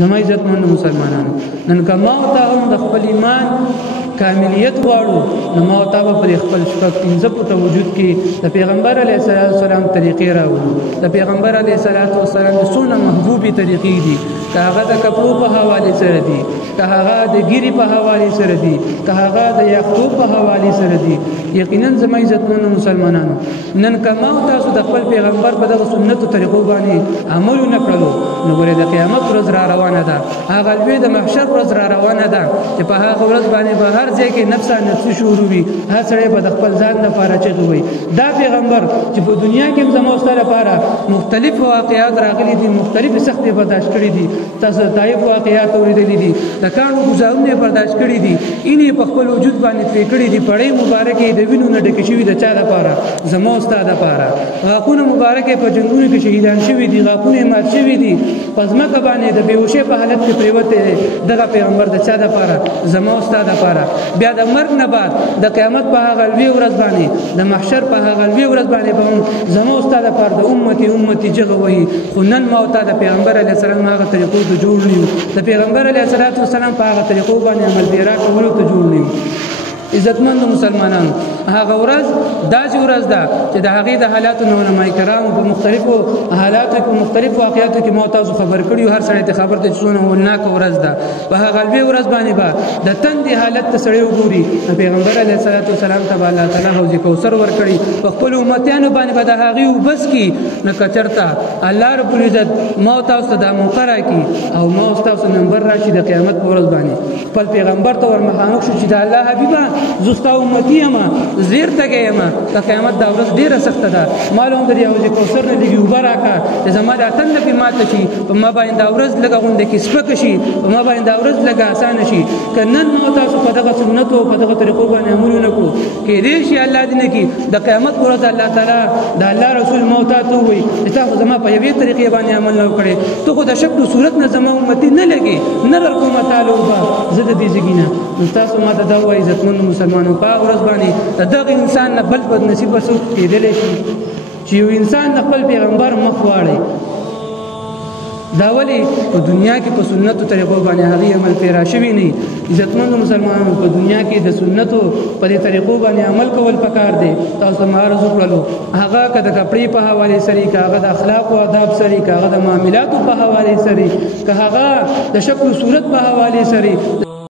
زما عزتمن مسلمانانو نن که ما او تا هم د خپل ایمان کاملیت غواړو نو ما او تا به پر خپل شپږ پنځه پوته وجود کې د پیغمبر علیه السلام طریقې راوړو. د پیغمبر علیه السلام د څونه محبوبې طریقې دي، که هغه د کپړو په حوالې سره دي، که هغه د ګیرې په حوالې سره دي، که هغه د یاختو په حوالې سره دي. یقینا زما عزتمنو مسلمانانو نن که ما او تاسو د خپل پیغمبر په دغه سنتو طریقو باندې عمل ونه کړلو نو ګورې د قیامت ورځ را روانه ده، هغه لوی د محشر ورځ را روانه ده چې په هغه ورځ باندې به هر ځای کې نفس نفسي شروع وي، هر سړی به د خپل ځان لپاره چغې وي. دا پیغمبر چې په دنیا کې هم زما او ستا لپاره مختلف واقعات راغلي دي، مختلف سختۍ برداشت کړي دي، تاسو د طایف واقعات اورېدلي دي، د کاڼو ګزارونه یې برداشت کړي دي، اینې په خپل وجود باندې پرې کړي دي. پړۍ مبارکې د وینو نه ډکې شوي د چا دپاره؟ زما او ستا دپاره. غاښونه مبارکې په جنګونو کې شهیدان شوي دي، غاښونه یې مات شوي دي، په ځمکه باندې د بېهوشۍ په حالت کې پرېوتی دی. دغه پیغمبر د چا دپاره؟ زما او ستا دپاره. بیا د مرګ نه بعد د قیامت په هغه لوی ورځ باندې، د محشر په هغه لوی ورځ باندې به هم زما او ستا دپاره د امتي امتي چغه وهي. خو نن ما او تا د پیغمبر علیه السلام هغه طریقو ته جوړ نه یو، د پیغمبر علیه السلام په هغه طریقو باندې عمل پیرا کولو ته جوړ نه یو. عزتمندو مسلمانانو هغه ورځ داسې ورځ ده چې د هغې د حالاتو نه علماء کرامو په مختلفو حالاتو په مختلفو واقعاتو کې ما تاسو خبر کړي، هر سړی ته خبر دی چې څومره هولناکه ورځ ده. په هغه لوی ورځ باندې به د تندې حالت ته سړی وګوري. پیغمبر علیه السلام ته به الله تعالی حوض کوثر ورکړي، په خپلو امتیانو باندې به د هغې اوبه څکي. نو که چېرته الله رب العزت ما تاسو ته دا موقع راکړي او ما تاسو نمبر راشي د قیامت په ورځ باندې خپل پیغمبر ته ورمخامخ شو چې د الله حبیبه زه ستا امتي یم، زیر تږی یم، د قیامت دا ورځ ډېره سخته ده، ما له هم د دې حوض کوثر نه لږې اوبه راکړه چې زما دا تنده پرې ماته شي، په ما باندې دا ورځ لږه غونډه کې سپکه شي، په ما باندې دا ورځ لږه اسانه شي. که نن ما تاسو په دغه سنتو په دغه طریقو باندې عمل ونه کړو، کېدای شي الله دې نه کړي د قیامت په ورځ الله تعالی د الله رسول ما تا ته ووایي چې تا خو زما په یوې طریقې باندې عمل نه کړی، ته خو د شکل صورت نه زما امتي نه لګې، نه درکومه تاله اوبه زه د دې ځګي نه. نو تاسو ما ته دا ووایي عزتمندو مسلمانو په هغه ورځ باندې د دغه انسان نه بل بد نصیبه څوک کېدلی شي چې یو انسان د خپل پیغمبر مخ واړی. دا ولې په دنیا کې په سنتو طریقو باندې هغې عمل پیرا شوي نه. عزتمندو مسلمانانو په دنیا کې د سنتو په دې طریقو باندې عمل کول پکار دی. تاسو ما عرض وکړلو هغه که د کپړې په حوالې سرې، که هغه د اخلاقو آداب سرې، که هغه د معاملاتو په حوالې سرې، که هغه د شکل صورت په حوالې سرې.